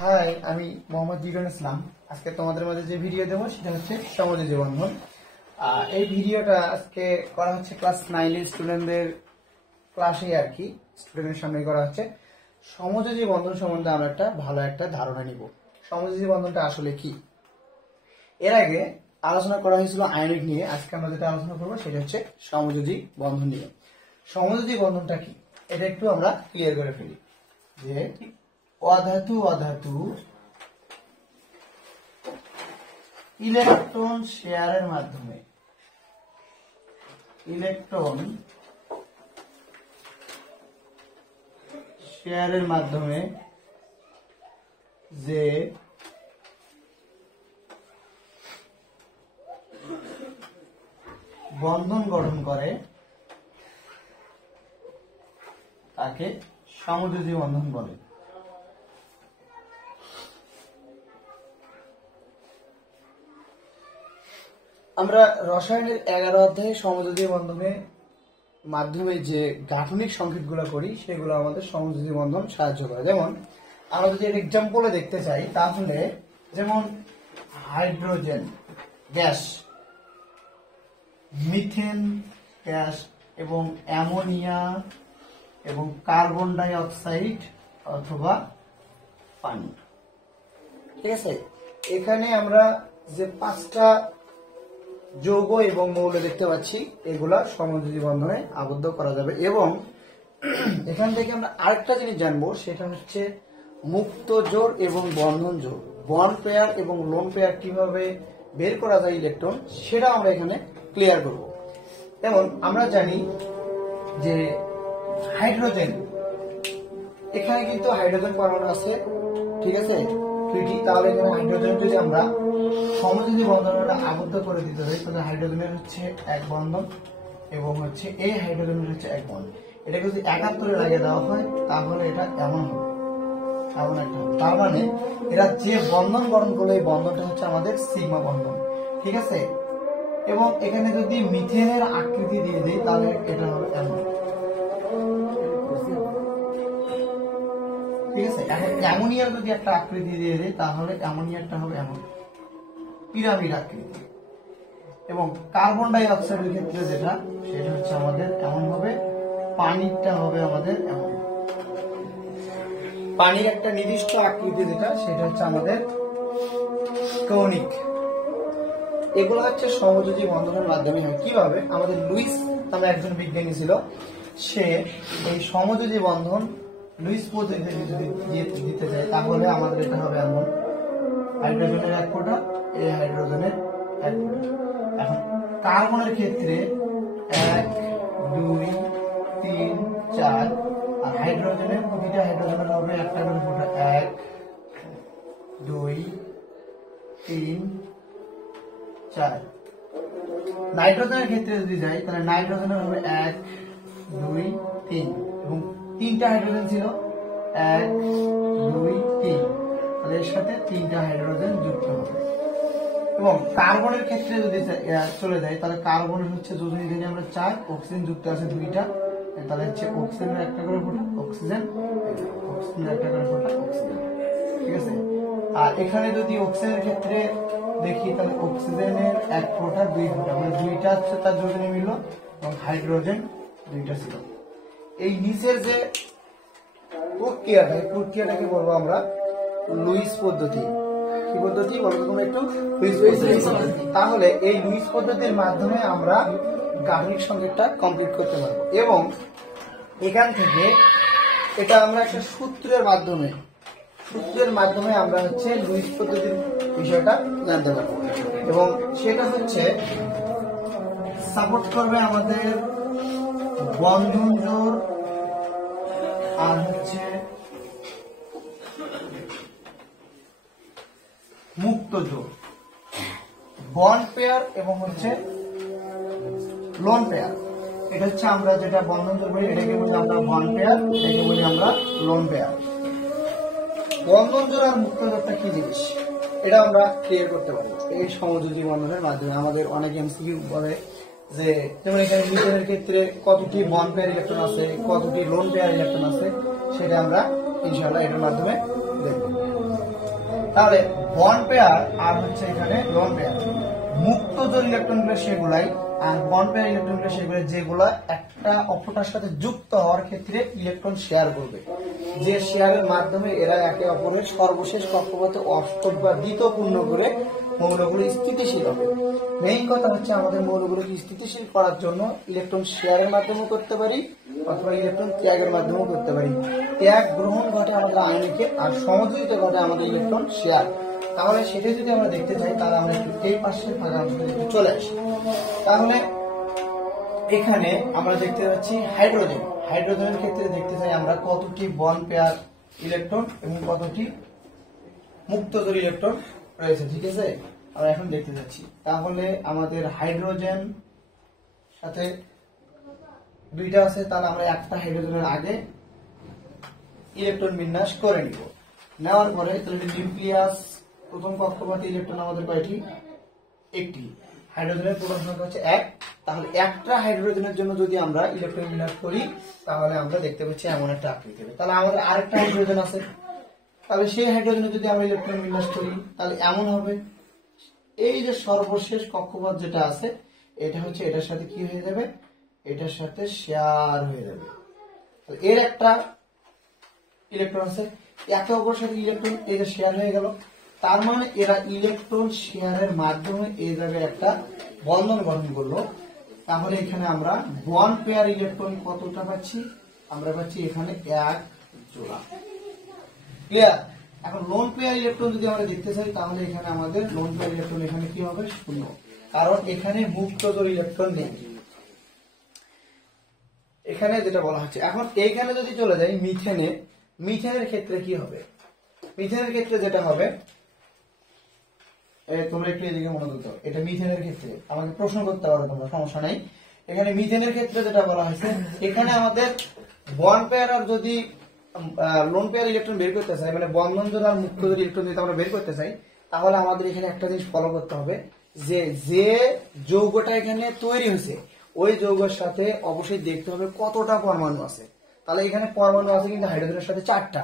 High, আমি মোহাম্মদ জিরন ইসলাম। আজকে তোমাদের মাঝে যে ভিডিও দেবো সেটা হচ্ছে সমযোজী বন্ধন। এই ভিডিওটা আজকে করা হচ্ছে ক্লাস 9 স্টুডেন্টদের ক্লাসে আর কি, স্টুডেন্টের সামনে করা হচ্ছে। সমযোজী বন্ধন সম্বন্ধে আমরা ভালো একটা ধারণা নিব। সমযোজী বন্ধনটা আসলে কি, এর আগে আলোচনা করা হয়েছিল আয়নিক নিয়ে। আজকে আমরা যেটা আলোচনা করবো সেটা হচ্ছে সমযোজী বন্ধন নিয়ে। সমযোজী বন্ধনটা কি এটা একটু আমরা ক্লিয়ার করে ফেলি। যে অধাতু অধাতু ইলেকট্রন শেয়ারের মাধ্যমে যে বন্ধন গঠন করে তাকে সমযোজী বন্ধন বলে। আমরা রসায়নের 11 অধ্যায়ে সমযোজী বন্ধনের মাধ্যমে যে গাঠনিক সংকেতগুলো করি সেগুলো আমাদের সমযোজী বন্ধন সাহায্য করে। যেমন আমরা যদি এক্সাম্পলে দেখতে চাই, তাহলে যেমন হাইড্রোজেন গ্যাস, মিথেন গ্যাস এবং অ্যামোনিয়া এবং কার্বন ডাই অক্সাইড অথবা পানি। ঠিক আছে, এখানে আমরা যে 5টা যৌগ এবং মৌল দেখতে পাচ্ছি, এগুলা সমযোজী বন্ধনে আবদ্ধ করা যাবে। এবং এখান থেকে আমরা আরেকটা জিনিস জানবো, সেটা হচ্ছে মুক্ত জোড় এবং বন্ধন জোড়, বন্ড পেয়ার এবং লোন পেয়ার কিভাবে বের করা যায় ইলেকট্রন, সেটা আমরা এখানে ক্লিয়ার করব। যেমন আমরা জানি যে হাইড্রোজেন, এখানে কিন্তু হাইড্রোজেন পরমাণু আছে, ঠিক আছে 3টি। তাহলে এখানে হাইড্রোজেন যদি আমরা সমযোজী বন্ধনটা আবদ্ধ করে দিতে চাই, তাহলে হাইড্রোজেনের হচ্ছে এক বন্ধন এবং হচ্ছে এই হাইড্রোজেনের হচ্ছে এক বন্ধন। এটাকে যদি 71 লাগিয়ে দেওয়া হয় তাহলে এটা এমন হবে, এমন একটা হবে। তার মানে এরা যে বন্ধন গঠন করলে এই বন্ধনটা হচ্ছে আমাদের সিগমা বন্ধন, ঠিক আছে। এবং এখানে যদি মিথেনের আকৃতি দিয়ে দিই তাহলে এটা হবে এমন, ঠিক আছে। এখন অ্যামোনিয়ার যদি একটা আকৃতি দিয়ে দিই তাহলে অ্যামোনিয়ারটা হবে এমন, পিরামিড আকৃতি। এবং কার্বন ডাই অক্সাইডের ক্ষেত্রে যেটা, সেটা হচ্ছে আমাদের এমন হবে, পানিটা হবে আমাদের এমন, পানির একটা নির্দিষ্ট আকৃতি যেটা, সেটা হচ্ছে আমাদের কৌণিক। এগুলো হচ্ছে সমযোজী বন্ধনের মাধ্যমে হয়। কিভাবে? আমাদের লুইস নামে একজন বিজ্ঞানী ছিল, সে এই সমযোজী বন্ধন লুইস পদ্ধতিতে যদি দিতে চায় তাহলে আমাদের এটা হবে এমন, হাইড্রোজেনের এক ফোঁটা, এই হাইড্রোজেনের এক ফোঁটা। এখন কার্বনের ক্ষেত্রে 1 2 3 4, আর হাইড্রোজেনের প্রতিটা হাইড্রোজেনের হবে একটা করে ফোঁটা, 1 2 3 4। নাইট্রোজেনের ক্ষেত্রে যদি যাই তাহলে নাইট্রোজেনের হবে 1 2 3, এবং 3টা হাইড্রোজেন ছিল, 1 2 3, তাহলে এর সাথে 3টা হাইড্রোজেন যুক্ত হবে। এবং কার্বনের ক্ষেত্রে যদি চলে যায় তাহলে কার্বনের হচ্ছে যোজনী যদি আমরা 4, অক্সিজেন যুক্ত আছে 2টা, তাহলে হচ্ছে অক্সিজেনের একটা করে ফোঁটা অক্সিজেনের একটা করে ফোঁটা অক্সিজেন, ঠিক আছে। আর এখানে যদি অক্সিজেনের ক্ষেত্রে দেখি তাহলে অক্সিজেনের এক ফোঁটা 2 ফোঁটা, মানে 2টা হচ্ছে তার যোজনী মিলল এবং হাইড্রোজেন 2টা ছিল। এই নিচের যে প্রক্রিয়াটা, এই প্রক্রিয়াটাকে বলবো আমরা লুইস পদ্ধতি। কি পদ্ধতি বলবো তোমরা একটু? লুইস পদ্ধতি। তাহলে এই লুইস পদ্ধতির মাধ্যমে আমরা গাঠনিক সংকেতটা কমপ্লিট করতে পারবো। এবং এখান থেকে এটা আমরা একটা সূত্রের মাধ্যমে আমরা হচ্ছে লুইস পদ্ধতির বিষয়টা জানতে পারবো। এবং সেটা হচ্ছে সাপোর্ট করবে আমাদের বন্ধন জোড় আর হচ্ছে মুক্ত জোড়, বন্ড পেয়ার এবং হচ্ছে লোন পেয়ার। এটা হচ্ছে আমরা যেটা বন্ধন জোড় বলি, এটাকে বলি আমরা বন্ড পেয়ার, এটাকে বলি আমরা লোন পেয়ার। বন্ধন জোড় আর মুক্ত জোড়টা কি জিনিস, এটা আমরা ক্লিয়ার করতে পারবো এই সমযোজী বন্ধনের মাধ্যমে। আমাদের অনেক এমসিকিউ বলে যে, যেমন এখানে মিথেনের ক্ষেত্রে কতটি বন্ড পেয়ার ইলেকট্রন আছে, কতটি লোন পেয়ার ইলেকট্রন আছে, সেটা আমরা ইনশাআল্লাহ এটার মাধ্যমে দেখব। তাহলে বন্ড পেয়ার আর হচ্ছে এখানে লোন পেয়ার, মুক্ত যে ইলেকট্রনগুলো সেগুলাই, আর বন্ড পেয়ার ইলেকট্রনগুলো সেগুলো যেগুলো একটা অপরটার সাথে যুক্ত হওয়ার ক্ষেত্রে ইলেকট্রন শেয়ার করবে, যে শেয়ারের মাধ্যমে এরা একে অপরের সর্বশেষ কক্ষপথে অষ্টক বা দ্বিতীয় পূর্ণ করে মৌলগুলো স্থিতিশীল হবে। মেইন কথা হচ্ছে আমাদের মৌলগুলোকে স্থিতিশীল করার জন্য ইলেকট্রন শেয়ারের মাধ্যমে করতে পারি অথবা ইলেকট্রন ত্যাগের মাধ্যমে করতে পারি। ত্যাগ গ্রহণ ঘটে আমাদের আয়নিকে, আর সমযোজিত ঘটে আমাদের ইলেকট্রন শেয়ার। তাহলে সেটা যদি আমরা দেখতে চাই তাহলে আমরা একটু এই পাশের ফাঁকা অংশে চলে আসি। তাহলে এখানে আমরা দেখতে পাচ্ছি হাইড্রোজেন। হাইড্রোজেনের ক্ষেত্রে দেখতে চাই আমরা কতটি বন্ড পেয়ার ইলেকট্রন এবং কতটি মুক্তজোড় ইলেকট্রন রয়েছে, ঠিক আছে, আমরা এখন দেখতে যাচ্ছি। তাহলে আমাদের হাইড্রোজেন সাথে দুইটা আছে, তাহলে আমরা একটা হাইড্রোজেনের আগে ইলেকট্রন বিন্যাস করে নিব। নেওয়ার পরে তাহলে নিউক্লিয়াস প্রথম কক্ষপথে ইলেকট্রন আমাদের কয়টি? একটি। হাইড্রোজেনের প্রোটন সংখ্যা হচ্ছে 1। তাহলে একটা হাইড্রোজেনের জন্য যদি আমরা ইলেকট্রন বিন্যাস করি তাহলে আমরা দেখতে পাচ্ছি এমন একটা আকৃতি হবে। তাহলে আমাদের আরেকটা হাইড্রোজেন আছে, তাহলে সেই হাইড্রোজেনে যদি আমরা ইলেকট্রন বিন্যাস করি তাহলে এমন হবে। এই যে সর্বশেষ কক্ষপথ যেটা আছে এটা হচ্ছে এটার সাথে কি হয়ে যাবে? এটার সাথে শেয়ার হয়ে যাবে। এর একটা ইলেকট্রন আছে, একে অপরের সাথে ইলেকট্রন এই যে শেয়ার হয়ে গেল, তার মানে এরা ইলেকট্রন শেয়ারের মাধ্যমে এই জায়গায় একটা বন্ধন গঠন করলো। তাহলে এখানে আমরা বন্ড পেয়ার ইলেকট্রন কতটা পাচ্ছি? আমরা পাচ্ছি এখানে 1 জোড়া। ক্লিয়ার? এখন লোন পেয়ার ইলেকট্রন যদি আমরা দেখতে চাই তাহলে এখানে আমাদের লোন পেয়ার ইলেকট্রন এখানে কি হবে? 0, কারণ এখানে মুক্তজোড় ইলেকট্রন নেই। এখানে যেটা বলা হচ্ছে, এখন এইখানে যদি চলে যাই মিথেনে, মিথেনের ক্ষেত্রে কি হবে? মিথেনের ক্ষেত্রে যেটা হবে, তোমরা একটু এদিকে মনোযোগ দাও। এটা মিথেনের ক্ষেত্রে আমাকে প্রশ্ন করতে পারো তোমরা, সমস্যা নাই। এখানে মিথেনের ক্ষেত্রে যেটা বলা হয়েছে, এখানে আমাদের বন্ড পেয়ার আর যদি লোন পেয়ার ইলেকট্রন বের করতে চাই, মানে বন্ধন জোড় আর মুক্তজোড় ইলেকট্রন যদি আমরা বের করতে চাই, তাহলে আমাদের এখানে একটা জিনিস ফলো করতে হবে, যে যৌগটা এখানে তৈরি হয়েছে ওই যৌগের সাথে অবশ্যই দেখতে হবে কতটা পরমাণু আছে। তাহলে এখানে পরমাণু আছে কিন্তু হাইড্রোজেনের সাথে 4টা,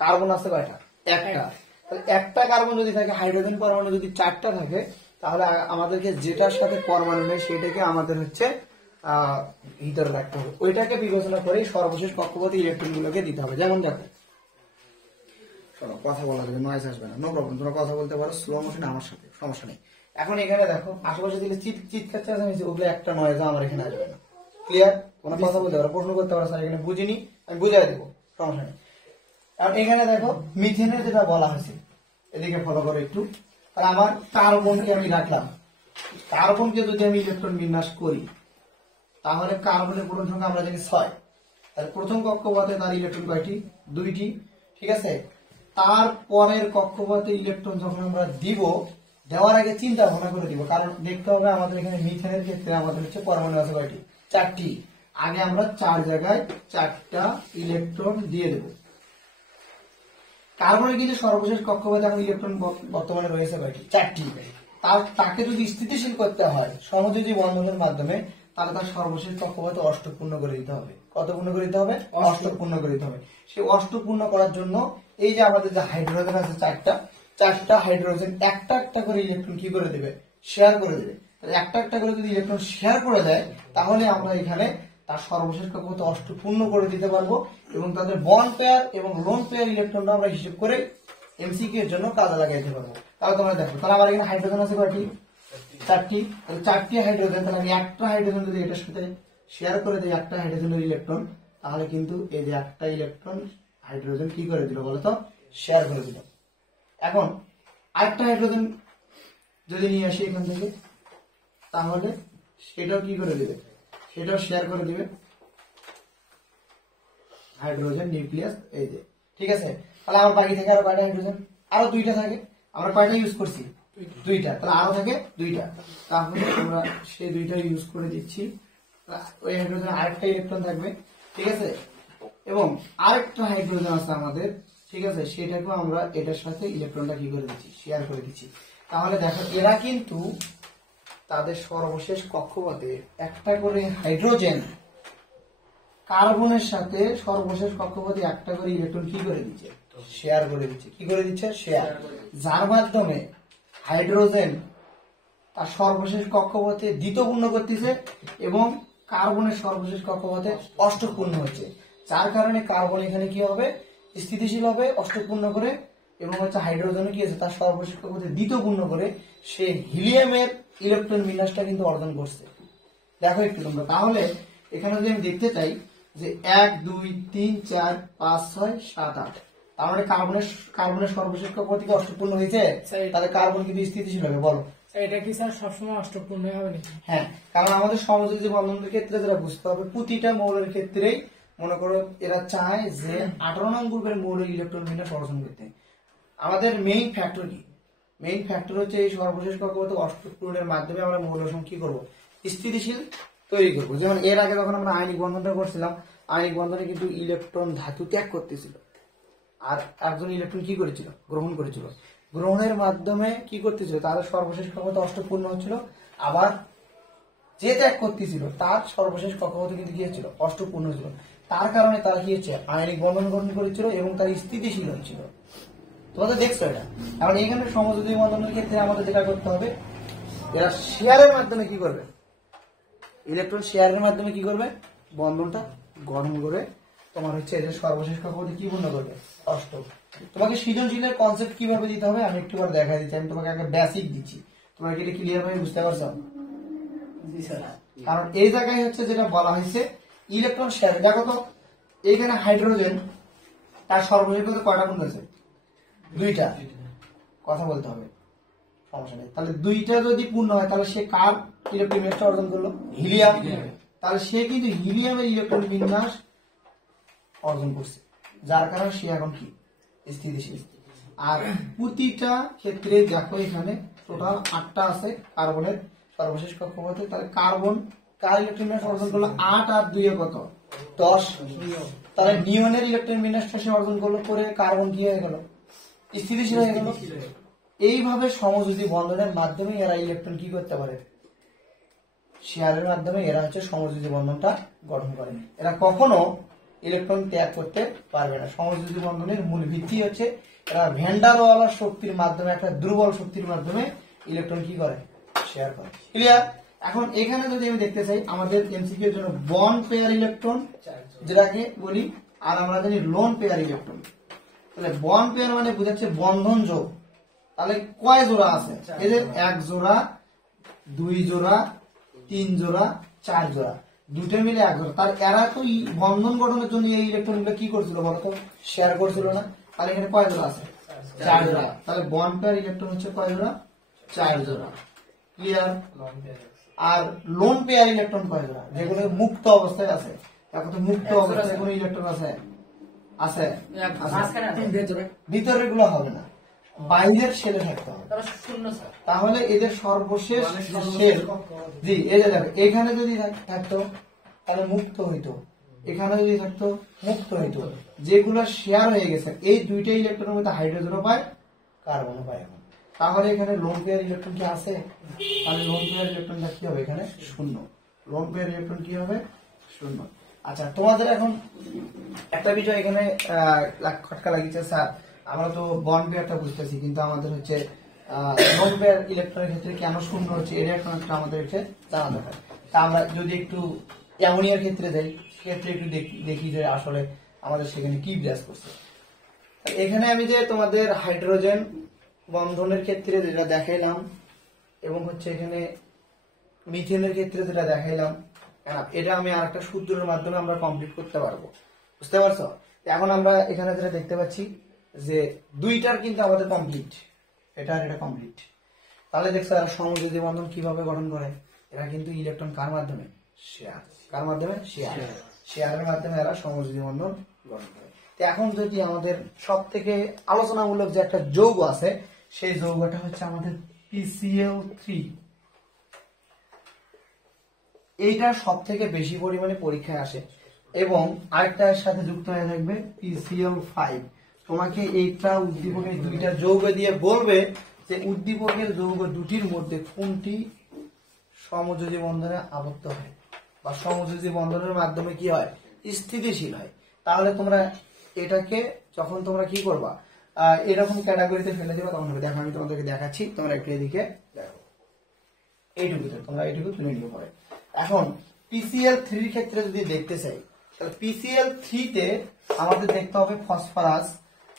কার্বন আছে কয়টা? 1টা। তাহলে একটা কার্বন যদি থাকে, হাইড্রোজেন পরমাণু যদি 4টা থাকে, তাহলে আমাদেরকে যেটার সাথে পরমাণু নেই সেটাকে আমাদের হচ্ছে ভিতরে রাখতে হবে। ওইটাকে বিবেচনা করে সর্বশেষ কক্ষপথে ইলেকট্রন গুলোকে দিতে হবে। যেমন দেখো, চলো কথা বলা যাবে, নয়েজ আসবে না, নো প্রবলেম, তোমরা কথা বলতে পারো স্লো মোশনে আমার সাথে, সমস্যা নেই। এখন এখানে দেখো আশেপাশে দিলে চিৎকার চেঁচামেচি, ওগুলো একটা নয়েজ আমার এখানে আসবে না। ক্লিয়ার? তোমরা কথা বলতে পারো, প্রশ্ন করতে পারো, স্যার এখানে বুঝিনি, আমি বুঝাই দেবো, সমস্যা নেই। কারণ এখানে দেখো মিথেনের যেটা বলা হয়েছে, এদিকে ফলো করো একটু। আর আমার কার্বনকে আমি রাখলাম, কার্বনকে যদি আমি ইলেকট্রন বিন্যাস করি তাহলে কার্বনের প্রোটন সংখ্যা আমরা জানি 6। তাহলে প্রথম কক্ষপথে তার ইলেকট্রন কয়টি? 2টি, ঠিক আছে। তার পরের কক্ষপথে ইলেকট্রন যখন আমরা দিব, দেওয়ার আগে চিন্তা ভাবনা করে দিব, কারণ দেখতে হবে আমাদের এখানে মিথেনের ক্ষেত্রে আমাদের হচ্ছে পরমাণু আছে কয়টি? 4টি। আগে আমরা 4 জায়গায় 4টা ইলেকট্রন দিয়ে দেব। কার্বনের কিন্তু সর্বশেষ কক্ষপথে এখন ইলেকট্রন বর্তমানে রয়েছে কয়টি? 4টি। তাকে যদি স্থিতিশীল করতে হয় সমযোজী বন্ধনের মাধ্যমে, তাহলে তার সর্বশেষ কক্ষপথে অষ্টক পূর্ণ করে দিতে হবে। কত পূর্ণ করে দিতে হবে? অষ্টক পূর্ণ করে দিতে হবে। সেই অষ্টক পূর্ণ করার জন্য এই যে আমাদের যে হাইড্রোজেন আছে 4টা হাইড্রোজেন একটা একটা করে ইলেকট্রন কি করে দেবে? শেয়ার করে দেবে। একটা একটা করে যদি ইলেকট্রন শেয়ার করে দেয় তাহলে আমরা এখানে তার সর্বশেষ কক্ষপথে অষ্টক পূর্ণ করে দিতে পারবো, এবং তাদের বন্ড পেয়ার এবং লোন পেয়ার ইলেকট্রনটা আমরা হিসেব করে এমসিকিউ এর জন্য কাজে লাগাইতে পারবো। তাহলে তোমরা দেখো, তাহলে আমার এখানে হাইড্রোজেন আছে কয়টি? 4টি। তাহলে 4টি হাইড্রোজেন, তাহলে আমি একটা হাইড্রোজেন যদি এটার সাথে শেয়ার করে দিই, একটা হাইড্রোজেনের ইলেকট্রন, তাহলে কিন্তু এই যে একটা ইলেকট্রন হাইড্রোজেন কি করে দিল বলতো? শেয়ার করে দিল। এখন আরেকটা হাইড্রোজেন যদি নিয়ে আসি এখান থেকে, তাহলে সেটাও কি করে দিবে? সেটাও শেয়ার করে দিবে হাইড্রোজেন নিউক্লিয়াস, এই যে, ঠিক আছে। তাহলে আমার বাকি থেকে আরো কয়টা হাইড্রোজেন? আরো 2টা থাকে। আমরা কয়টা ইউজ করছি? 2টা। তাহলে আরো থাকে 2টা। তাহলে আমরা সেই 2টা ইউজ করে দিচ্ছি। ওই হাইড্রোজেন আরেকটা ইলেকট্রন থাকবে, ঠিক আছে। এবং আরেকটা হাইড্রোজেন আছে আমাদের, ঠিক আছে, সেটাকেও আমরা এটার সাথে ইলেকট্রনটা কি করে দিচ্ছি? শেয়ার করে দিচ্ছি। তাহলে দেখো এরা কিন্তু তাদের সর্বশেষ কক্ষপথে একটা করে হাইড্রোজেন কার্বনের সাথে সর্বশেষ কক্ষপথে একটা করে ইলেকট্রন কি করে দিচ্ছে? শেয়ার করে দিচ্ছে। কি করে দিচ্ছে? শেয়ার। যার মাধ্যমে হাইড্রোজেন তার সর্বশেষ কক্ষপথে দ্বিতীয় পূর্ণ করতেছে এবং কার্বনের সর্বশেষ কক্ষপথে অষ্টক পূর্ণ হচ্ছে। যার কারণে কার্বন এখানে কি হবে? স্থিতিশীল হবে অষ্টক পূর্ণ করে, এবং হচ্ছে হাইড্রোজেন কি আছে তার সর্বশেষ কক্ষপথে দ্বিতীয় পূর্ণ করে সে হিলিয়ামের ইলেকট্রন বিন্যাসটা কিন্তু অর্জন করছে। দেখো একটু তোমরা, তাহলে এখানে যদি আমি দেখতে চাই যে 1 2 3 4 5 6 7 8, তার মানে কার্বনের সর্বশেষ কক্ষপথে অষ্টপূর্ণ হয়েছে, তাহলে কার্বন কিন্তু স্থিতিশীল হবে। বলো এটা কি স্যার সবসময় অষ্টপূর্ণ হবে নাকি? হ্যাঁ, কারণ আমাদের সমযোজী বন্ধনের ক্ষেত্রে যেটা বুঝতে হবে, প্রতিটা মৌলের ক্ষেত্রেই মনে করো এরা চায় যে 18 নং গ্রুপের মৌলের ইলেকট্রন বিন্যাস অর্জন করতে। আমাদের মেইন ফ্যাক্টর কি? মেইন ফ্যাক্টর হচ্ছে এই সর্বশেষ কক্ষপথ অষ্টপূর্ণের মাধ্যমে আমরা মৌল সমূহ কি করবো? স্থিতিশীল তৈরি করবো। যেমন এর আগে যখন আমরা আয়নিক বন্ধনটা করছিলাম, আয়নিক বন্ধনে কিন্তু ইলেকট্রন ধাতু ত্যাগ করতেছিল, আর একজন ইলেকট্রন কি করেছিল? গ্রহণ করেছিল। গ্রহণের মাধ্যমে কি করতেছিল? তার সর্বশেষ কক্ষপথ অষ্টপূর্ণ হচ্ছিল, আবার যে ত্যাগ করতেছিল তার সর্বশেষ কক্ষপথ কিন্তু কি হচ্ছিল? অষ্টপূর্ণ ছিল। তার কারণে তারা কি হচ্ছে? আয়নিক বন্ধন গ্রহণ করেছিল এবং তার স্থিতিশীল হচ্ছিল। তোমাদের দেখছো এটা? কারণ এখানে সমযোজী বন্ধনের ক্ষেত্রে আমাদের যেটা করতে হবে, এরা শেয়ারের মাধ্যমে কি করবে? ইলেকট্রন শেয়ারের মাধ্যমে কি করবে? বন্ধনটা গঠন করে তোমার হচ্ছে এদের সর্বশেষ কক্ষপথে কি পূর্ণ করবে? অষ্টক। তোমাকে সৃজনশীলের কনসেপ্ট কিভাবে দিতে হবে আমি একটু দেখা দিচ্ছি। আমি তোমাকে আগে বেসিক দিচ্ছি, তোমরা কি এটা ক্লিয়ার ভাবে বুঝতে পারছো? কারণ এই জায়গায় হচ্ছে যেটা বলা হয়েছে ইলেকট্রন শেয়ার। দেখো তো এইখানে হাইড্রোজেন তার সর্বশেষ কয়টা পূর্ণ হয়েছে? 2টা। কথা বলতে হবে, সমস্যা নেই। তাহলে 2টা যদি পূর্ণ হয় তাহলে সে কার ইলেকট্রন বিন্যাসটা অর্জন করলো? হিলিয়াম। তাহলে সে কিন্তু হিলিয়ামের ইলেকট্রন বিন্যাস অর্জন করছে, যার কারণে সে এখন কি? স্থিতিশীল। আর প্রতিটা ক্ষেত্রে দেখো এখানে টোটাল 8টা আছে কার্বনের সর্বশেষ কক্ষপথে। তাহলে কার্বন কার ইলেকট্রন বিন্যাস অর্জন করলো? 8 আর 2 কত? 10। তাহলে নিয়নের ইলেকট্রন বিন্যাসটা সে অর্জন করলো, করে কার্বন কি হয়ে গেল? স্থিতিশীল হয়ে গেল। এইভাবে সমযোজী বন্ধনের মাধ্যমে এরা ইলেকট্রন কি করতে পারে? শেয়ারের মাধ্যমে এরা হচ্ছে সমযোজী বন্ধনটা গঠন করে। এরা কখনো ইলেকট্রন ত্যাগ করতে পারবে না। সমযোজী বন্ধনের মূল ভিত্তি হচ্ছে এরা ভ্যান্ডার ওয়ালার শক্তির মাধ্যমে, একটা দুর্বল শক্তির মাধ্যমে ইলেকট্রন কি করে? শেয়ার করে। ক্লিয়ার? এখন এখানে যদি আমি দেখতে চাই আমাদের এমসিকিউ এর জন্য বন্ড পেয়ার ইলেকট্রন যেটাকে বলি, আর আমরা জানি লোন পেয়ার ইলেকট্রন। তাহলে বন্ড পেয়ার মানে বোঝাচ্ছে বন্ধন যোগ। তাহলে কয় জোড়া আছে? এদের 1 জোড়া, 2 জোড়া, 3 জোড়া, 4 জোড়া, দুটো মিলে 1 জোড়া। তার এরা তো বন্ধন গঠনের জন্য এই ইলেকট্রন গুলো কি করছিল বলতো? শেয়ার করছিল না? তাহলে এখানে কয় জোড়া আছে? 4 জোড়া। তাহলে বন্ড পেয়ার ইলেকট্রন হচ্ছে কয় জোড়া? 4 জোড়া। ক্লিয়ার? আর লোন পেয়ার ইলেকট্রন কয় জোড়া? যেগুলো মুক্ত অবস্থায় আছে। এখন তো মুক্ত অবস্থায় কোনো ইলেকট্রন আছে? আছে। ভিতরের গুলো হবে না, বাইরের শেলে থাকতে হবে। তাহলে এদের সর্বশেষ শেল, জি এই যে দেখো এখানে যদি থাকতো তাহলে মুক্ত হইতো, এখানে যদি থাকতো মুক্ত হইতো। যেগুলো শেয়ার হয়ে গেছে এই 2টা ইলেকট্রনের মধ্যে হাইড্রোজেনও পায়, কার্বনও পায়। এখন তাহলে এখানে লোন পেয়ার ইলেকট্রন কি আছে? তাহলে লোন পেয়ার ইলেকট্রনটা কি হবে? এখানে 0। লোন পেয়ার ইলেকট্রন কি হবে? 0। আচ্ছা, তোমাদের এখন একটা বিষয় এখানে খটকা লাগিয়েছে, স্যার আমরা তো বন্ড পেয়ারটা বুঝতেছি, কিন্তু আমাদের হচ্ছে লোন পেয়ার ইলেকট্রনের ক্ষেত্রে কেন 0 হচ্ছে এটা এখন একটু আমাদের জানা দরকার। তা আমরা যদি একটু অ্যামোনিয়ার ক্ষেত্রে যাই, সেক্ষেত্রে একটু দেখি যে আসলে আমাদের সেখানে কি বিরাজ করছে। এখানে আমি যে তোমাদের হাইড্রোজেন বন্ধনের ক্ষেত্রে যেটা দেখাইলাম এবং হচ্ছে এখানে মিথেনের ক্ষেত্রে যেটা দেখাইলাম, এটা আমি আর একটা সূত্রের মাধ্যমে আমরা কমপ্লিট করতে পারবো। বুঝতে পারছো? এখন আমরা এখানে যেটা দেখতে পাচ্ছি যে 2টার কিন্তু আমাদের কমপ্লিট, এটা আর এটা কমপ্লিট। তাহলে দেখছো এরা সমযোজী বন্ধন কিভাবে গঠন করে? এরা কিন্তু ইলেকট্রন কার মাধ্যমে? শেয়ার। কার মাধ্যমে? শেয়ার। শেয়ারের মাধ্যমে এরা সমযোজী বন্ধন গঠন করে। তো এখন যদি আমাদের সব থেকে আলোচনামূলক যে একটা যৌগ আছে, সেই যৌগটা হচ্ছে আমাদের PCl3। এইটা সব থেকে বেশি পরিমাণে পরীক্ষায় আসে এবং আরেকটার সাথে যুক্ত হয়ে থাকবে PCl5। তোমাকে এইটা উদ্দীপকের 2টা যৌগ দিয়ে বলবে যে উদ্দীপকের যৌগ দুটির মধ্যে কোনটি সমযোজী বন্ধনে আবদ্ধ হয় বা সমযোজী বন্ধনের মাধ্যমে কি হয়? স্থিতিশীল হয়। তাহলে তোমরা এটাকে যখন তোমরা কি করবা এরকম ক্যাটাগরিতে ফেলে দেবা তখন হবে। দেখো আমি তোমাদেরকে দেখাচ্ছি, তোমরা একটু এদিকে দেখো, এইটুকুতে তোমরা এইটুকু তুলে নিয়ে পড়ে। এখন পিসিএল 3 ক্ষেত্রে যদি দেখতে চাই, তাহলে পিসিএল 3 তে আমাদের দেখতে হবে ফসফরাস।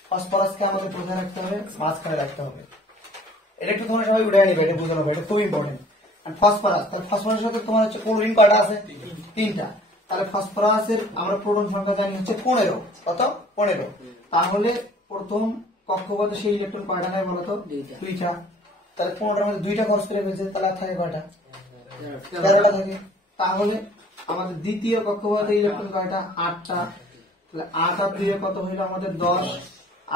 ফসফরাসকে আমাদের কোথায় রাখতে হবে? মাঝখানে রাখতে হবে। এটা একটু তোমরা সবাই উঠে নিবে, এটা বুঝে নেবে, এটা খুব ইম্পর্টেন্ট। আর ফসফরাস, তাহলে ফসফরাসের সাথে তোমার হচ্ছে ক্লোরিন কয়টা আছে? 3টা। তাহলে ফসফরাসের আমরা প্রোটন সংখ্যা জানি হচ্ছে 15। কত? 15। তাহলে প্রথম কক্ষপথে সেই ইলেকট্রন কয়টা নেয় বলতো? 2টা। তাহলে 15টার মধ্যে 2টা খরচ করে ফেলছে, তাহলে আর থাকে কয়টা? 11টা থাকে। তাহলে আমাদের দ্বিতীয় কক্ষপথে ইলেকট্রন কয়টা? 8টা। তাহলে 8 আর 2 কত হইলো আমাদের 10।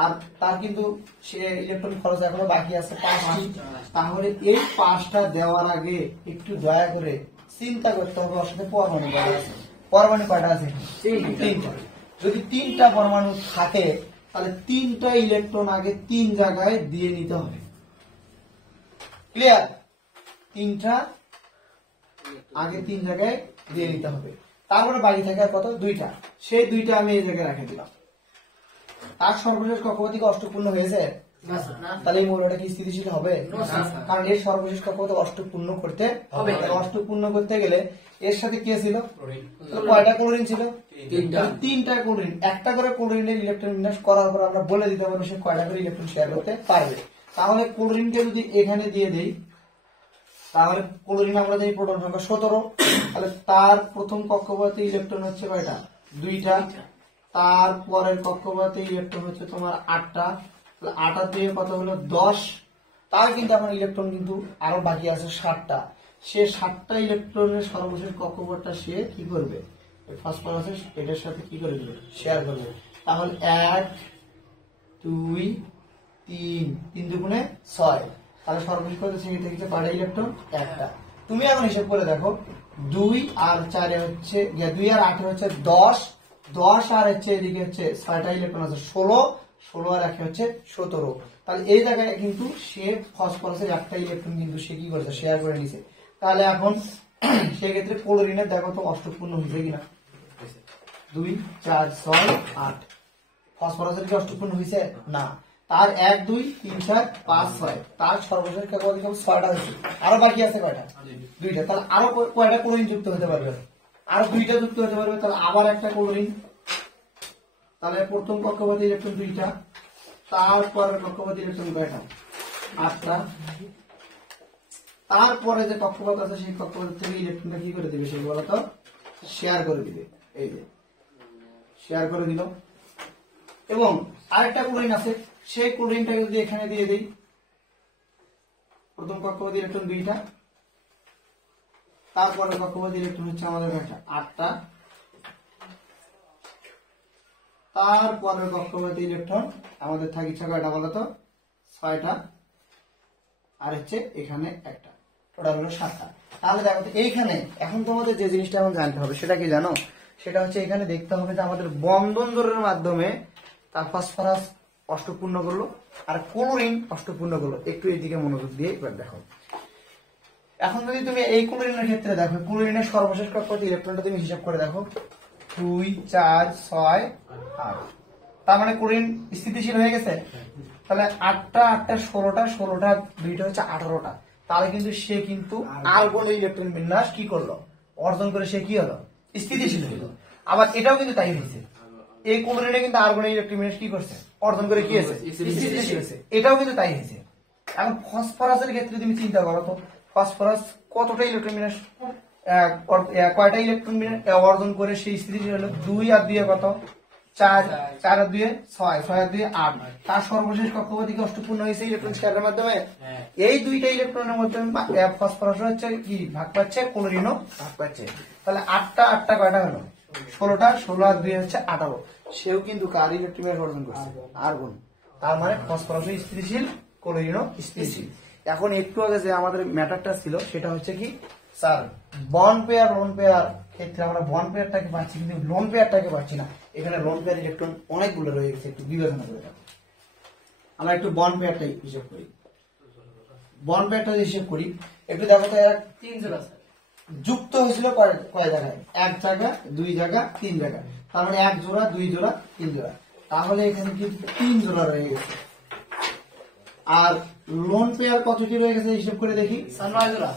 আর তার কিন্তু সে ইলেকট্রন খরচ এখনো বাকি আছে 5টি। তাহলে এই 5টা দেওয়ার আগে একটু দয়া করে চিন্তা করতে হবে ওর সাথে পরমাণু কয়টা আছে। পরমাণু কয়টা আছে? 3টা। যদি 3টা পরমাণু থাকে তাহলে 3টা ইলেকট্রন আগে 3 জায়গায় দিয়ে নিতে হবে। ক্লিয়ার? 3টা আগে 3 জায়গায় দিয়ে নিতে হবে। তারপরে বাকি থাকে আর কত? 2টা। সেই 2টা আমি এই জায়গায় রেখে দিলাম। তার সর্বশেষ কক্ষপথ কি অষ্টপূর্ণ হয়েছে? তাহলে এই মৌলটা কি স্থিতিশীল হবে? কারণ এর সর্বশেষ কক্ষপথ অষ্টপূর্ণ করতে হবে। অষ্টপূর্ণ করতে গেলে এর সাথে কে ছিল? কয়টা ক্লোরিন ছিল? 3টা ক্লোরিন। একটা করে ক্লোরিনের ইলেকট্রন বিন্যাস করার পর আমরা বলে দিতে পারবো সে কয়টা করে ইলেকট্রন শেয়ার করতে পারবে। তাহলে ক্লোরিনকে যদি এখানে দিয়ে দেই, তাহলে ক্লোরিন আমরা জানি প্রোটন সংখ্যা 17। তাহলে তার প্রথম কক্ষপথে ইলেকট্রন হচ্ছে কয়টা? 2টা। তারপরের কক্ষপথে ইলেকট্রন হচ্ছে তোমার 8টা। 8 আর 2 কত হলো? 10। তার কিন্তু এখন ইলেকট্রন কিন্তু আরো বাকি আছে 7টা। সে 7টা ইলেকট্রনের সর্বশেষ কক্ষপথটা সে কি করবে? ফসফরাসের এটার সাথে কি করে দিবে? শেয়ার করবে। তাহলে 1 2 3 3 দুগুণে 6। তাহলে সর্বশেষ কত সেখানে থেকে কয়টা ইলেকট্রন? একটা। তুমি এখন হিসাব করে দেখো, 2 আর 4 হচ্ছে 2 আর 8 হচ্ছে 10। 10 আর হচ্ছে এদিকে হচ্ছে 6টা ইলেকট্রন আছে 16। 16 আর 1 হচ্ছে 17। তাহলে এই জায়গায় কিন্তু সে ফসফরাসের একটা ইলেকট্রন কিন্তু সে কি করেছে? শেয়ার করে নিছে। তাহলে এখন সেক্ষেত্রে ক্লোরিনের দেখো তো অষ্টপূর্ণ হয়েছে কিনা? 2 4 6 8। ফসফরাসের কি অষ্টপূর্ণ হয়েছে? না। তার 1 2 3 4 5 6। তার সর্বশেষ কত? 6টা হয়েছে। আরো বাকি আছে কয়টা? 2টা। তাহলে আরো কয়টা ক্লোরিন যুক্ত হতে পারবে? আরো 2টা যুক্ত হতে পারবে। তাহলে আবার একটা ক্লোরিন। তাহলে প্রথম কক্ষপথে ইলেকট্রন 2টা। তারপরের কক্ষপথে ইলেকট্রন কয়টা? 8টা। তারপরে যে কক্ষপথ আছে সেই কক্ষপথ থেকে ইলেকট্রনটা কি করে দিবে? সেই বলতো শেয়ার করে দিবে। এই যে শেয়ার করে দিল। এবং আরেকটা ক্লোরিন আছে, সেই ক্লোরিনটাকে যদি এখানে দিয়ে দেই, প্রথম কক্ষপথে ইলেকট্রন 2টা। তারপরে কক্ষপথে ইলেকট্রন হচ্ছে আমাদের কয়টা? 8টা। তারপরের কক্ষপথে ইলেকট্রন আমাদের থাকিচ্ছে কয়টা বলতো? 6টা। আর হচ্ছে এখানে একটা। টোটাল হলো 7টা। তাহলে দেখো তো এইখানে এখন তোমাদের যে জিনিসটা এখন জানতে হবে সেটা কি জানো? সেটা হচ্ছে এখানে দেখতে হবে যে আমাদের বন্ধন জোড়ের মাধ্যমে তার ফসফরাস অষ্টপূর্ণ করলো আর ক্লোরিন অষ্টপূর্ণ করলো। একটু এইদিকে মনোযোগ দিয়ে এবার দেখো। এখন যদি তুমি এই ক্লোরিনের ক্ষেত্রে দেখো, ক্লোরিনের সর্বশেষ কক্ষপথে ইলেকট্রনটা তুমি হিসাব করে দেখো, 2 4 6 8। তার মানে ক্লোরিন স্থিতিশীল হয়ে গেছে। তাহলে 8টা 8টা 16টা 16টা 2টা হচ্ছে 18টা। তাহলে কিন্তু সে কিন্তু আর্গন ইলেকট্রন বিন্যাস কি করলো? অর্জন করে সে কি হলো? স্থিতিশীল হলো। আবার এটাও কিন্তু তাই হয়েছে। এই ক্লোরিনে কিন্তু আর্গন ইলেকট্রন বিন্যাস কি করছে? অর্জন করে কি হয়েছে? স্থিতিশীল হয়েছে। এটাও কিন্তু তাই হয়েছে। এখন ফসফরাসের ক্ষেত্রে তুমি চিন্তা করো তো, ফসফরাস কতটা ইলেকট্রন বিন্যাস কয়টা ইলেকট্রন বিন্যাস অর্জন করে সেই স্থিতিশীল হলো? 2 আর 2 কত? 4 4 আর 2 6 6 আর 2 8। তার সর্বশেষ কক্ষপথে কি অষ্টপূর্ণ হয়েছে ইলেকট্রন শেয়ারের মাধ্যমে? এই 2টা ইলেকট্রনের মাধ্যমে ফসফরাস হচ্ছে কি ভাগ পাচ্ছে, ক্লোরিনও ভাগ পাচ্ছে। তাহলে 8টা 8টা কয়টা হলো? 16টা। 16 আর 2 হচ্ছে 18। সেও কিন্তু কার ইলেকট্রন বিন্যাস অর্জন করছে? আর্গন। তার মানে ফসফরাসও স্থিতিশীল, ক্লোরিনও স্থিতিশীল। এখন একটু আগে যে আমাদের ম্যাটারটা ছিল সেটা হচ্ছে কি sir, bond pair lone pair ক্ষেত্রে আমরা বন্ড পেয়ারটাকে পাচ্ছি কিন্তু লোন পেয়ারটাকে পাচ্ছি না। এখানে লোন পেয়ার ইলেকট্রন অনেকগুলো রয়ে গেছে, একটু বিবেচনা করে দেখো। আমরা একটু বন্ড পেয়ারটাই হিসেব করি। বন্ড পেয়ারটা হিসেব করি একটু দেখো তো, এরা 3 জোড়া স্যার যুক্ত হয়েছিল কয় জায়গায়? 1 জায়গা 2 জায়গা 3 জায়গা। তার মানে 1 জোড়া 2 জোড়া 3 জোড়া। তাহলে এখানে কিন্তু 3 জোড়া রয়ে গেছে। আর লোন পেয়ার কতটি রয়ে গেছে হিসাব করে দেখি। 9 জোড়া।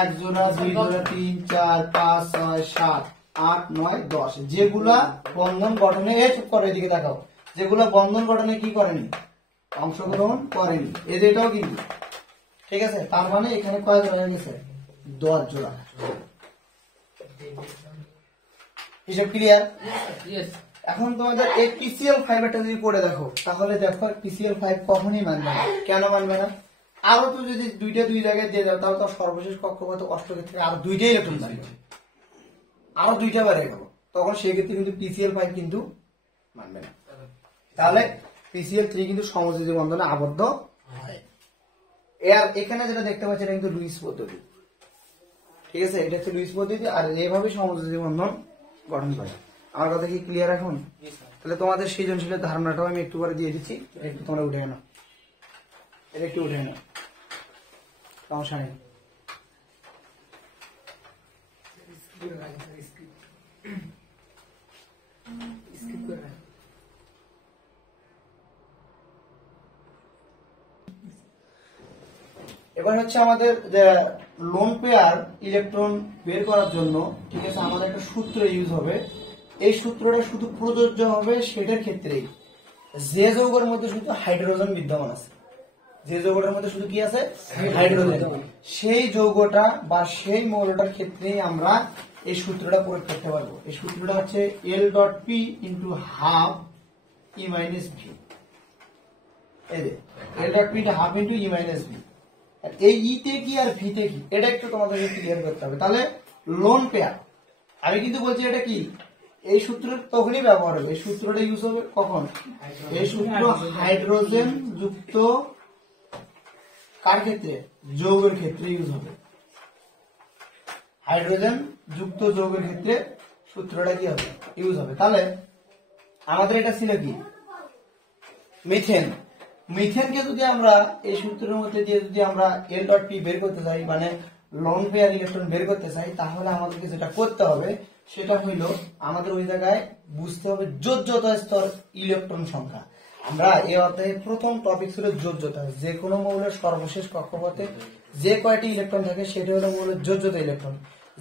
1 জোড়া, 2 জোড়া, 3, 4, 5, 6, 7, 8, 9, 10 যেগুলা বন্ধন গঠনে করে এদিকে দেখাও, যেগুলা বন্ধন গঠনে কি করেনি, অংশগ্রহণ করেনি, এটাও কিন্তু ঠিক আছে। তার মানে এখানে কয় জোড়া হয়ে গেছে, 10 জোড়া। হিসাব ক্লিয়ার? এখন তোমাদের এই PCl 5 যদি পড়ে দেখো, তাহলে দেখো PCl 5 কখনই মানবে না। কেন মানবে না? আরো তো যদি দুইটা দুই জায়গায় দিয়ে দাও, তাহলে তো সর্বশেষ কক্ষপথ অষ্টকের থেকে আরো দুইটাই ইলেকট্রন দাঁড়িয়ে আরো দুইটা বেড়ে গেল, তখন সেই ক্ষেত্রে কিন্তু PCl 5 কিন্তু মানবে না। তাহলে PCl 3 কিন্তু সমযোজী বন্ধনে আবদ্ধ হয়। আর এখানে যেটা দেখতে পাচ্ছি এটা কিন্তু লুইস পদ্ধতি, ঠিক আছে, এটা হচ্ছে লুইস পদ্ধতি। আর এইভাবে সমযোজী বন্ধন গঠন করে। আমার কথা কি ক্লিয়ার এখন? তাহলে তোমাদের সৃজনশীলের ধারণাটাও আমি একটু করে দিয়ে দিচ্ছি, একটু তোমরা উঠে নাও, এটা একটু উঠে নাও, সমস্যা নেই। এবার হচ্ছে আমাদের লোন পেয়ার ইলেকট্রন বের করার জন্য, ঠিক আছে, আমাদের একটা সূত্র ইউজ হবে। এই সূত্রটা শুধু প্রযোজ্য হবে সেটার ক্ষেত্রেই যে যৌগের মধ্যে শুধু হাইড্রোজেন বিদ্যমান আছে, যে যৌগটার মধ্যে শুধু কি আছে, হাইড্রোজেন, সেই যৌগটা বা সেই মৌলটার ক্ষেত্রে আমরা এই সূত্রটা প্রয়োগ করতে পারবো। এই সূত্রটা হচ্ছে L.P × ½ E - V। এই যে L.P × ½ × E - V। এই ই তে কি আর ভি তে কি, এটা একটু তোমাদেরকে ক্লিয়ার করতে হবে। তাহলে লোন পেয়ার, আমি কিন্তু বলছি এটা কি, এই সূত্রের তখনই ব্যবহার হবে, এই সূত্রটা ইউজ হবে কখন, এই সূত্র হাইড্রোজেন যুক্ত কার ক্ষেত্রে, যৌগের ক্ষেত্রে ইউজ হবে। হাইড্রোজেন যুক্ত যৌগের ক্ষেত্রে সূত্রটা কি হবে, ইউজ হবে। তাহলে আমাদের এটা ছিল কি, মিথেন। মিথেনকে যদি আমরা এই সূত্রের মধ্যে দিয়ে যদি আমরা L.P বের করতে চাই, মানে লোন পেয়ার ইলেকট্রন বের করতে চাই, তাহলে আমাদেরকে যেটা করতে হবে সেটা হইল আমাদের ওই জায়গায় বুঝতে হবে যোজ্যতা স্তর ইলেকট্রন সংখ্যা। আমরা এই অধ্যায়ে প্রথম টপিক ছিল যোজ্যতা। যে কোনো মৌলের সর্বশেষ কক্ষপথে যে কয়টি ইলেকট্রন থাকে সেটা হলো মৌলের যোজ্যতা ইলেকট্রন।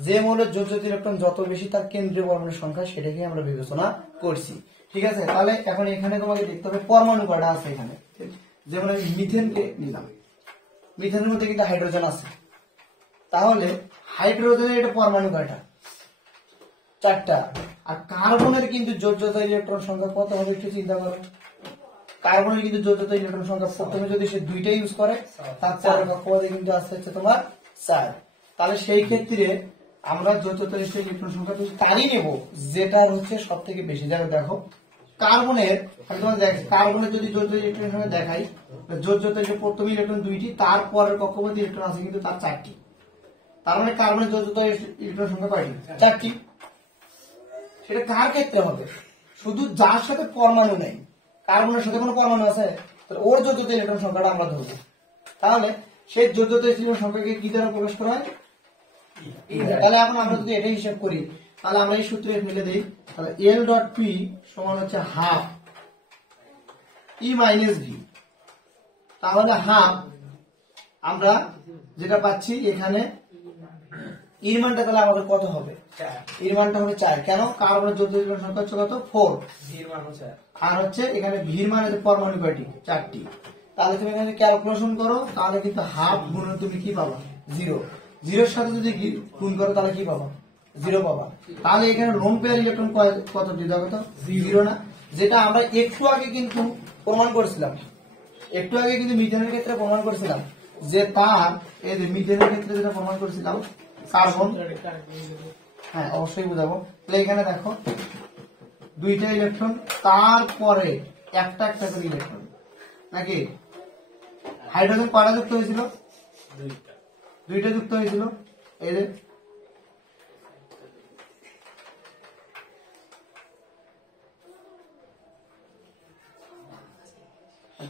যে মৌলের যোজ্যতা ইলেকট্রন যত বেশি তার কেন্দ্রীয় পরমাণুর সংখ্যা সেটাকে আমরা বিবেচনা করছি, ঠিক আছে। তাহলে এখন এখানে তোমাকে দেখতে হবে পরমাণু কয়টা আছে এখানে। যেমন আমি মিথেনকে নিলাম, মিথেনের মধ্যে কিন্তু হাইড্রোজেন আছে, তাহলে হাইড্রোজেনের এটা পরমাণু কয়টা, 4টা। আর কার্বনের কিন্তু যোজ্যতা ইলেকট্রন সংখ্যা কত হবে একটু চিন্তা করো। কার্বনের কিন্তু যোজ্যতা ইলেকট্রন সংখ্যা প্রথমে যদি সে 2টা ইউজ করে, তারপরে কক্ষপথে কিন্তু আসছে হচ্ছে তোমার 4। তাহলে সেই ক্ষেত্রে আমরা যোজ্যতা ইলেকট্রন সংখ্যা তারই নেব যেটার হচ্ছে সব থেকে বেশি। যেমন দেখো কার্বনের, কার্বনের যদি যোজ্যতা ইলেকট্রন সংখ্যা দেখাই, যোজ্যতা প্রথম ইলেকট্রন 2টি, তারপরের কক্ষপথে ইলেকট্রন আছে কিন্তু তার 4টি। তার মানে কার্বনের যোজ্যতা ইলেকট্রন সংখ্যা কয়টি, 4টি। সেটা কার ক্ষেত্রে হবে, শুধু যার সাথে পরমাণু নেই, কার্বনের সাথে কোনো পরমাণু আছে, ওর যোজ্যতা ইলেকট্রন সংখ্যাটা আমরা ধরবো। তাহলে সেই যোজ্যতা ইলেকট্রন সংখ্যাকে কি দ্বারা প্রকাশ করা হয়, তাহলে এখন আমরা যদি এটা হিসাব করি, তাহলে আমরা এই সূত্রে ফেলে দিই। তাহলে L.P সমান হচ্ছে ½ E - V। তাহলে হাফ আমরা যেটা পাচ্ছি এখানে এর মানটা তাহলে আমাদের কত হবে, এর মানটা হবে 4। কেন, কার্বনের যোজ্যতা ইলেকট্রন সংখ্যা হচ্ছে কত, 4, আর হচ্ছে এখানে ভির মান হচ্ছে পরমাণু কয়টি, 4টি। তাহলে তুমি এখানে ক্যালকুলেশন করো, তাহলে কিন্তু হাফ গুণ তুমি কি পাবা, 0। 0-এর সাথে যদি গুণ করো তাহলে কি পাবা, 0 পাবা। তাহলে এখানে লোন পেয়ার ইলেকট্রন কত দেখো তো, 0 না, যেটা আমরা একটু আগে কিন্তু প্রমাণ করেছিলাম। একটু আগে কিন্তু মিথেনের ক্ষেত্রে প্রমাণ করেছিলাম যে তার, এই যে মিথেনের ক্ষেত্রে যেটা প্রমাণ করেছিলাম কার্বন, হ্যাঁ অবশ্যই বুঝাবো। তাহলে এখানে দেখো 2টা ইলেকট্রন, তারপরে একটা একটা করে ইলেকট্রন, নাকি হাইড্রোজেন কয়টা যুক্ত হয়েছিল, 2টা যুক্ত হয়েছিল। এই যে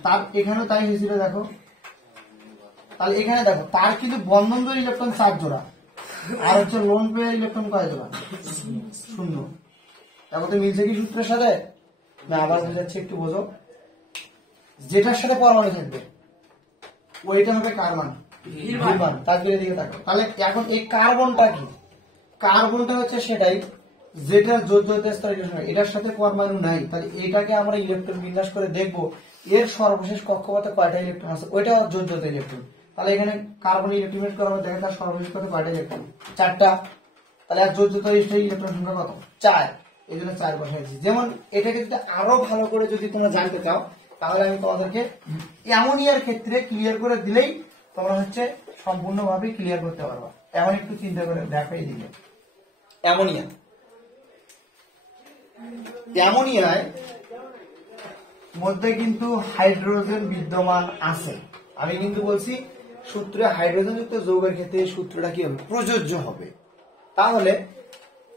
তার এখানেও তাই হয়েছিল, দেখো। তাহলে এখানে দেখো তার কিন্তু বন্ধন দ্বয় ইলেকট্রন 4 জোড়া, আর হচ্ছে লোন পেয়ার ইলেকট্রন কয় জোড়া, 0। দেখো তো মিলছে কি সূত্রের সাথে, না আবার বুঝাচ্ছি একটু বোঝো, যেটার সাথে পরমাণু থাকবে ওইটা হবে কার্বন, তার দিকে থাকো। তাহলে এখন এই কার্বনটা কি? কার্বনটা হচ্ছে সেটাই যেটার যোজ্যতা স্তর এটার সাথে পরমাণু নাই, তাহলে এটাকে আমরা ইলেকট্রন বিন্যাস করে দেখবো এর সর্বশেষ কক্ষপথে কয়টা ইলেকট্রন আছে, ওইটা যোজ্যতা ইলেকট্রন। তাহলে এখানে কার্বন ইলেকট্রন করা দেখেন তার সর্বশেষ কত কয়টা ইলেকট্রন, 4টা। তাহলে আর যোজ্যতা ইলেকট্রন সংখ্যা কত? 4। এই জন্য 4 বসাইছি। যেমন এটাকে যদি আরো ভালো করে যদি তোমরা জানতে চাও তাহলে আমি তোমাদেরকে অ্যামোনিয়ার ক্ষেত্রে ক্লিয়ার করে দিলেই তোমরা হচ্ছে সম্পূর্ণভাবে ক্লিয়ার করতে পারবা। এমন একটু চিন্তা করে দেখো এই দিকে অ্যামোনিয়া, অ্যামোনিয়ায় মধ্যে কিন্তু হাইড্রোজেন বিদ্যমান আছে। আমি কিন্তু বলছি সূত্রে হাইড্রোজেন যুক্ত যৌগের ক্ষেত্রে এই সূত্রটা কি হবে? প্রযোজ্য হবে। তাহলে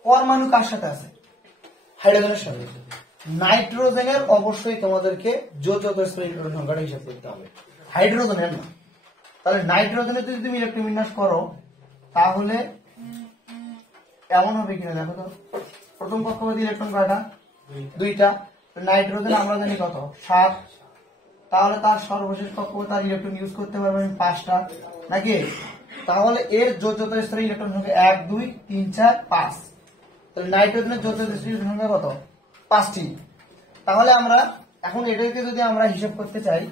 পরমাণু কার সাথে আছে? হাইড্রোজেনের সাথে। নাইট্রোজেনের অবশ্যই তোমাদেরকে যোজ্যতা স্তর ইলেকট্রন সংখ্যাটা হিসাব করতে হবে, হাইড্রোজেনের না। তাহলে নাইট্রোজেনের যদি তুমি ইলেকট্রন বিন্যাস করো তাহলে এমন হবে কিনা দেখো তো। প্রথম কক্ষপথে ইলেকট্রন কয়টা? 2টা। নাইট্রোজেন আমরা জানি কত? 7। তাহলে তার সর্বশেষ কক্ষপথে তার ইলেকট্রন ইউজ করতে পারবে 5টা নাকি? তাহলে এর যোজ্যতা স্তরে ইলেকট্রন সংখ্যা 1 2 3 4 5। তাহলে নাইট্রোজেনের যোজ্যতা স্তরের সংখ্যা কত? 5টি। তাহলে আমরা এখন এটাকে যদি আমরা হিসাব করতে চাই,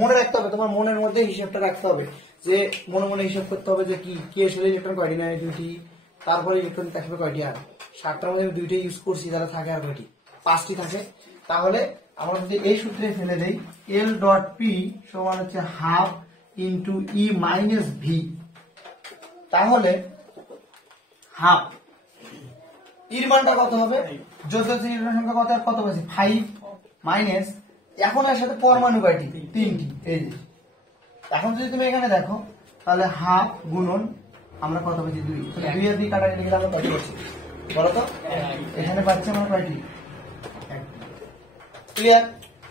মনে রাখতে হবে, তোমার মনের মধ্যে হিসাবটা রাখতে হবে যে মনে মনে হিসাব করতে হবে যে কি আসলে ইলেকট্রন কয়টি না 2টি, তারপরে ইলেকট্রন থাকবে কয়টি? আর 7টার মধ্যে আমি 2টা ইউজ করছি, তাহলে থাকে আর কয়টি? 5টি থাকে। তাহলে আমরা যদি এই সূত্রে ফেলে দেই L ডট P সমান হচ্ছে half into E minus V, তাহলে হাফ এর মানটা কত হবে? যোজ্যতা ইলেকট্রন সংখ্যা কত আর কত পাচ্ছি? 5 মাইনাস এখন এর সাথে পরমাণু কয়টি? 3টি। এই যে এখন যদি তুমি এখানে দেখো তাহলে হাফ গুণন আমরা কত পাচ্ছি? 2। তাহলে 2 এর দিয়ে কাটাকাটি গেলে আমরা কত পাচ্ছি বলো তো? এখানে পাচ্ছি আমরা কয়টি? ক্লিয়ার?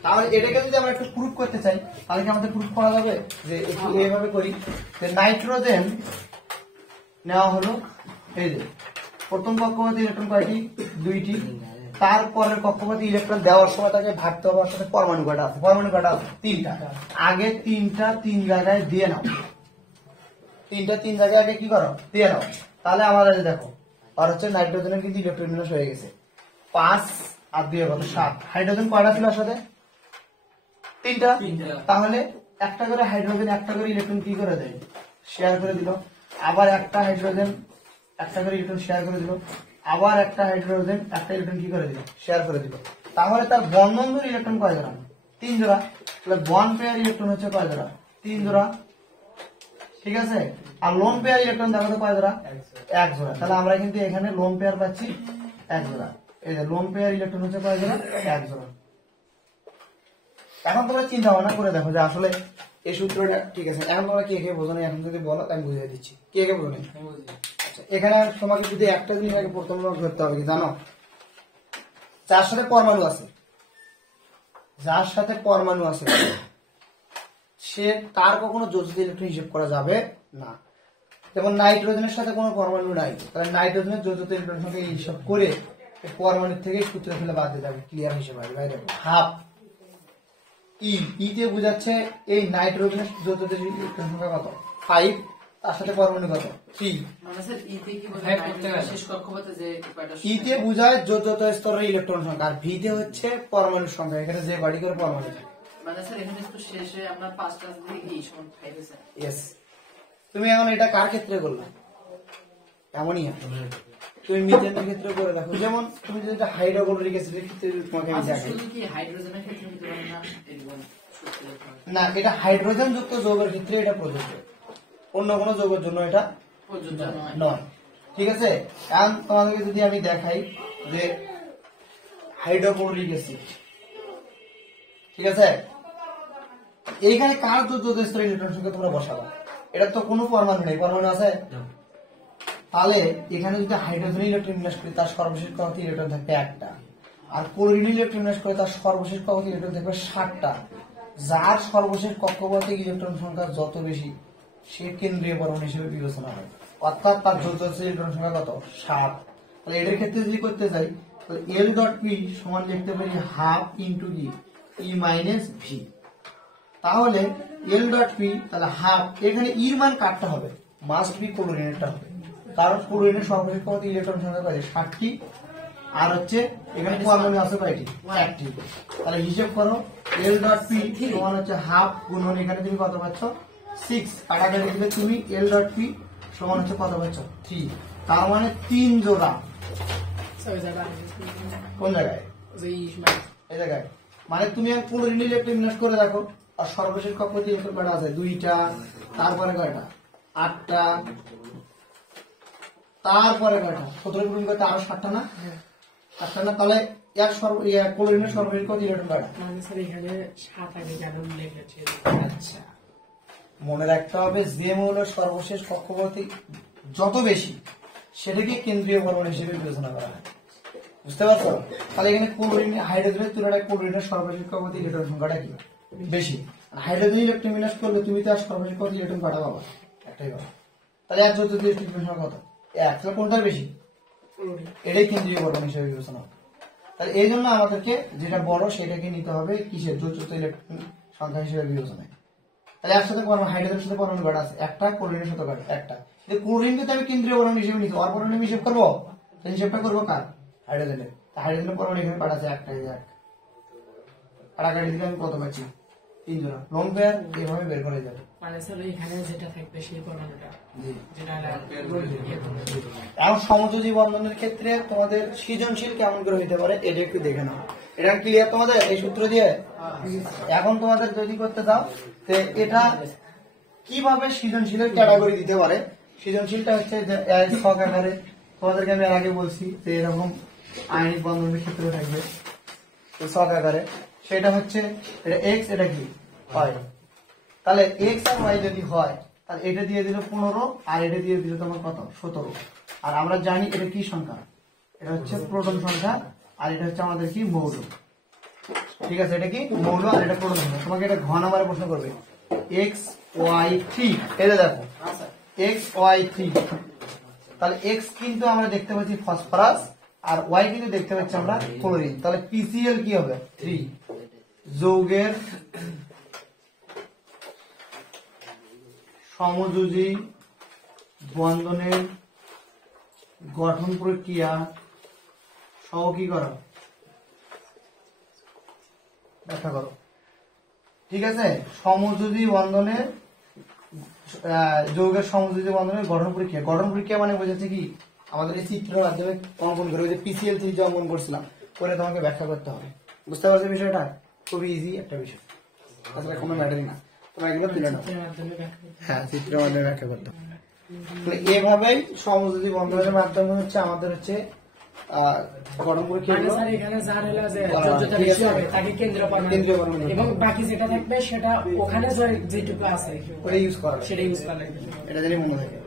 তাহলে এটাকে যদি আমরা একটু প্রুফ করতে চাই তাহলে কি আমাদের প্রুফ করা যাবে? যে একটু এইভাবে করি যে নাইট্রোজেন নেওয়া হলো, এই যে প্রথম কক্ষপথে ইলেকট্রন কয়টি? 2টি। তারপরের কক্ষপথে ইলেকট্রন দেওয়ার সময় তাকে ভাগতে হবে সাথে পরমাণু কয়টা আছে? পরমাণু কয়টা আছে? 3টা। আগে 3টা 3 জায়গায় দিয়ে নাও, 3টা 3 জায়গায় আগে কি করো? দিয়ে নাও। তাহলে আমাদের দেখো আর হচ্ছে নাইট্রোজেনের কিন্তু ইলেকট্রন বিন্যাস হয়ে গেছে 5 আর 2 কত? 7। হাইড্রোজেন কয়টা ছিল এর সাথে? 3টা। তাহলে একটা করে হাইড্রোজেন একটা করে ইলেকট্রন কি করে দেয়? শেয়ার করে দিল। আবার একটা হাইড্রোজেন একটা করে ইলেকট্রন শেয়ার করে দিল। আবার একটা হাইড্রোজেন একটা ইলেকট্রন কি করে দিল? শেয়ার করে দিল। তাহলে তার বন্ধনধর ইলেকট্রন কয় জোড়া? 3 জোড়া। তাহলে বন্ড পেয়ার ইলেকট্রন হচ্ছে কয় জোড়া? 3 জোড়া। ঠিক আছে? আর লোন পেয়ার ইলেকট্রন দেখো তো কয় জোড়া? 1 জোড়া। তাহলে আমরা কিন্তু এখানে লোন পেয়ার পাচ্ছি 1 জোড়া। এই যে লোন পেয়ার ইলেকট্রন হচ্ছে কয় জোড়া? 1 জোড়া। এখন তোমরা চিন্তা ভাবনা করে দেখো যে আসলে এই সূত্রটা ঠিক আছে। এখন তোমরা কে কে বোঝো না? এখন যদি বলো আমি বুঝিয়ে দিচ্ছি। কে কে বোঝো না? আচ্ছা, এখানে তোমাকে যদি একটা জিনিস আগে প্রথম ধরতে হবে কি জানো? যার সাথে পরমাণু আছে, যার সাথে পরমাণু আছে সে তার কখনো যোজ্যতা ইলেকট্রন হিসেব করা যাবে না। যেমন নাইট্রোজেনের সাথে কোনো পরমাণু নাই, তাহলে নাইট্রোজেনের যোজ্যতা ইলেকট্রন সংখ্যা হিসাব করে পরমাণু থেকে সূত্র ফেলে বাদ দিয়ে যাবে, ক্লিয়ার হিসেবে আসবে। বাইরে হাফ ইতে বোঝাচ্ছে এই নাইট্রোজেনের যোজ্যতা ইলেকট্রন সংখ্যা কত? 5, তার সাথে পরমাণু কত? 3। মানে স্যার ইতে কি বোঝায়? নাইট্রোজেনের শেষ কক্ষপথে যে কয়টা? ইতে বোঝায় যোজ্যতা স্তরের ইলেকট্রন সংখ্যা, আর ভিতে হচ্ছে পরমাণুর সংখ্যা, এখানে যে বাড়ি করে পরমাণু থাকে। মানে স্যার এখানে একটু শেষে আমরা 5টা দিয়ে কি সমান 5 স্যার? ইয়েস। তুমি এখন এটা কার ক্ষেত্রে করলে? এমনই তুমি মিথেনের ক্ষেত্রে করে দেখো। যেমন তুমি যেটা হাইড্রোক্লোরিক অ্যাসিডের ক্ষেত্রে তোমাকে আমি আচ্ছা, দেখাই। শুধু কি হাইড্রোজেনের ক্ষেত্রে নিতে পারি না? এরকম সূত্রে না, এটা হাইড্রোজেন যুক্ত যৌগের ক্ষেত্রে এটা প্রযোজ্য, অন্য কোনো যৌগের জন্য এটা প্রযোজ্য নয়। নয়। ঠিক আছে? এখন তোমাদেরকে যদি আমি দেখাই যে হাইড্রোক্লোরিক অ্যাসিড, ঠিক আছে, এইখানে কার যোজ্যতা স্তরের ইলেকট্রন সংখ্যা তোমরা বসাবা? এটা তো কোনো পরমাণু নেই, পরমাণু আছে? তাহলে এখানে যদি হাইড্রোজেন ইলেকট্রন বিন্যাস করি তার সর্বশেষ কক্ষপথে ইলেকট্রন থাকবে 1টা, আর ক্লোরিন ইলেকট্রন বিন্যাস করে তার সর্বশেষ কক্ষপথে ইলেকট্রন থাকবে 7টা। যার সর্বশেষ কক্ষপথে ইলেকট্রন সংখ্যা যত বেশি সে কেন্দ্রীয় পরমাণু হিসেবে বিবেচনা হয়, অর্থাৎ তার যোজ্যতা ইলেকট্রন সংখ্যা কত? 7। তাহলে এটার ক্ষেত্রে যদি করতে যাই এল ডট পি সমান লিখতে পারি হাফ ইন্টু কি ই মাইনাস ভি। তাহলে এল ডট পি তাহলে হাফ, এখানে ইর মান কাটতে হবে, মাস্ট বি ক্লোরিনেটটা হবে, কারণ ক্লোরিনের সর্বাধিক কত ইলেকট্রন সংখ্যা পাই 60টি, আর হচ্ছে এখানে কোয়ান্টাম আছে কয়টি 1টি। তাহলে হিসাব করো এল ডট পি সমান হচ্ছে হাফ গুণন এখানে তুমি কত পাচ্ছ 6, কাটাকাটি দিলে তুমি এল ডট পি সমান হচ্ছে কত পাচ্ছ 3, তার মানে 3 জোড়া কোন জায়গায় এই জায়গায়। মানে তুমি ক্লোরিন ইলেকট্রন করে দেখো, আর সর্বশেষ কত ইলেকট্রন কয়টা আছে 2টা, তারপরে কয়টা 8টা, তারপরে কয়টা 17 গুণ করতে আরো 7টা না, 7টা না, তাহলে এক ক্লোরিনের সর্বশেষ কত ইলেকট্রন কয়টা? আচ্ছা, মনে রাখতে হবে যে মৌলের সর্বশেষ কক্ষপথে যত বেশি সেটাকে কেন্দ্রীয় পরমাণু হিসেবে বিবেচনা করা হয়, বুঝতে পারছো? তাহলে এখানে ক্লোরিন হাইড্রোজেনের তুলনায় ক্লোরিনের সর্বশেষ কক্ষপথে ইলেকট্রন সংখ্যাটা কি বেশি, হাইড্রোজেন ইলেকট্রন বিন্যাস করলে তুমি তো আর সর্বশেষ কত ইলেকট্রন কয়টা পাবা? একটাই পাবা। তাহলে 1/4 ইলেকট্রন সংখ্যা কত? 1, তাহলে কোনটা বেশি? এটাই কেন্দ্রীয় পরমাণু হিসেবে বিবেচনা হবে। তাহলে এই জন্য আমাদেরকে যেটা বড় সেটাকে নিতে হবে কিসের 4th ইলেকট্রন সংখ্যা হিসেবে বিবেচনায়। তাহলে একসাথে পরমাণু হাইড্রোজেনের সাথে পরমাণু কয়টা আছে? একটা, ক্লোরিনের সাথে কয়টা? একটা। এই ক্লোরিনকে তো আমি কেন্দ্রীয় পরমাণু হিসেবে নিতে, আর পরমাণু হিসেব করবো, হিসেবটা করবো কার? হাইড্রোজেনের। হাইড্রোজেনের পরমাণু এখানে কয়টা আছে? একটা, এই এক। কাটাকাটি দিলে আমি কত পাচ্ছি? 3 জোড়া। লং পেয়ার এভাবে বের করে যাবে। মানে স্যার এখানে যেটা থাকবে সেই পরমাণুটা যেটা এখন সমযোজী বন্ধনের ক্ষেত্রে তোমাদের সৃজনশীল কেমন করে হইতে পারে এটা একটু দেখে নাও। এটা ক্লিয়ার তোমাদের এই সূত্র দিয়ে? এখন তোমাদের যদি করতে দাও তো এটা কিভাবে সৃজনশীলের ক্যাটাগরি দিতে পারে। সৃজনশীলটা হচ্ছে যে ছক আকারে, তোমাদেরকে আমি এর আগে বলছি যে এরকম আয়নিক বন্ধনের ক্ষেত্রে থাকবে ছক আকারে, সেটা হচ্ছে এটা এক্স, এটা কি হয়, তাহলে এক্স আর ওয়াই যদি হয় তাহলে এটা দিয়ে দিল 15 আর এটা দিয়ে দিল তোমার কত 17। আর আমরা জানি এটা কি সংখ্যা, এটা হচ্ছে প্রোটন সংখ্যা, আর এটা হচ্ছে আমাদের কি মৌল। ঠিক আছে, এটা কি মৌল আর এটা প্রোটন সংখ্যা। তোমাকে এটা ঘ নাম্বারে প্রশ্ন করবে এক্স ওয়াই 3, এটা দেখো এক্স ওয়াই 3, তাহলে এক্স কিন্তু আমরা দেখতে পাচ্ছি ফসফরাস আর ওয়াই কিন্তু দেখতে পাচ্ছি আমরা ক্লোরিন, তাহলে পিসিএল কি হবে 3। যৌগের সমযোজী বন্ধনের গঠন প্রক্রিয়া সহ কি করো ব্যাখ্যা করো। ঠিক আছে, সমযোজী বন্ধনের যৌগের সমযোজী বন্ধনের গঠন প্রক্রিয়া, গঠন প্রক্রিয়া মানে বোঝাচ্ছে কি আমাদের এই চিত্রের মাধ্যমে অঙ্কন করে, ওই যে পিসিএল থ্রি যে অঙ্কন করছিলাম করে তোমাকে ব্যাখ্যা করতে হবে। বুঝতে পারছো বিষয়টা? খুবই ইজি একটা বিষয়, আসলে কোনো ম্যাটারই না, তোমরা এগুলো তুলে নাও। হ্যাঁ, চিত্রের মাধ্যমে ব্যাখ্যা করতে হবে। এভাবেই সমযোজী বন্ধনের মাধ্যমে হচ্ছে আমাদের হচ্ছে গঠন প্রক্রিয়া এখানে যার হলো যে যোজ্যতা বেশি হবে তাকে কেন্দ্রীয় পরমাণু, এবং বাকি যেটা থাকবে সেটা ওখানে যেটুকু আছে ওটা ইউজ করা, সেটা ইউজ করা লাগবে। এটা জানি মনে থাকে।